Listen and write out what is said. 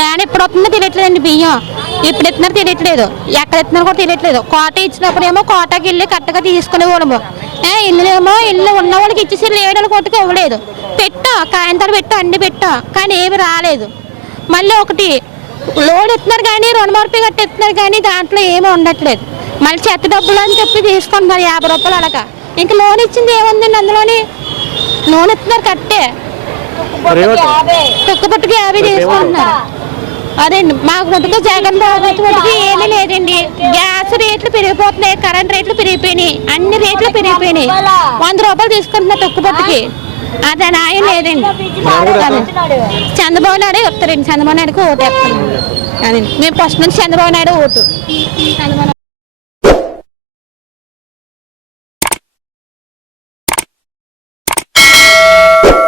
Van ఎప్పుడు వస్తుందో తెలియట్లేదండి బియ్యం. ఇప్పుడు ఇస్తున్నారు తెలియట్లేదు. ఎక్కడ ఇస్తున్నారు కూడా తెలియట్లేదు. కోట ఇచ్చినప్పుడు ఏమో కోటకి వెళ్ళి కరెక్ట్గా తీసుకునే వాళ్ళము. ఏ, ఇల్లులేమో ఇల్లు ఉన్న వాళ్ళకి ఇచ్చేసి లేడల కొట్టుకు ఇవ్వలేదు. పెట్టా కాయంతాలు పెట్టా అన్ని పెట్టా. కానీ ఏమి రాలేదు. మళ్ళీ ఒకటి లోన్ ఇస్తున్నారు కానీ రుణమార్పి గట్టి ఇస్తున్నారు కానీ దాంట్లో ఏమీ ఉండట్లేదు. మళ్ళీ చెత్త డబ్బులు అని చెప్పి తీసుకుంటున్నారు యాభై రూపాయలు అలాగా ఇంకా లోన్ ఇచ్చింది ఏముందండి అందులోని? లోన్ ఇస్తున్నారు కట్టే పుట్టుకి యాభై తీసుకుంటున్నారు అదండి మాకు మటుకు జగన్ బాబు మటుకు ఏమీ లేదండి. గ్యాస్ రేట్లు పెరిగిపోతున్నాయి కరెంట్ రేట్లు పెరిగిపోయినాయి అన్ని రేట్లు పెరిగిపోయినాయి. వంద రూపాయలు తీసుకుంటున్నారు తక్కువ పుట్టుకి అది న్యాయం లేదండి. చంద్రబాబు నాయుడు చెప్తారండి చంద్రబాబు నాయుడుకి ఓటు వేస్తాం అదండి మేము ఫస్ట్ నుంచి చంద్రబాబు నాయుడు ఓటు. చంద్రబాబు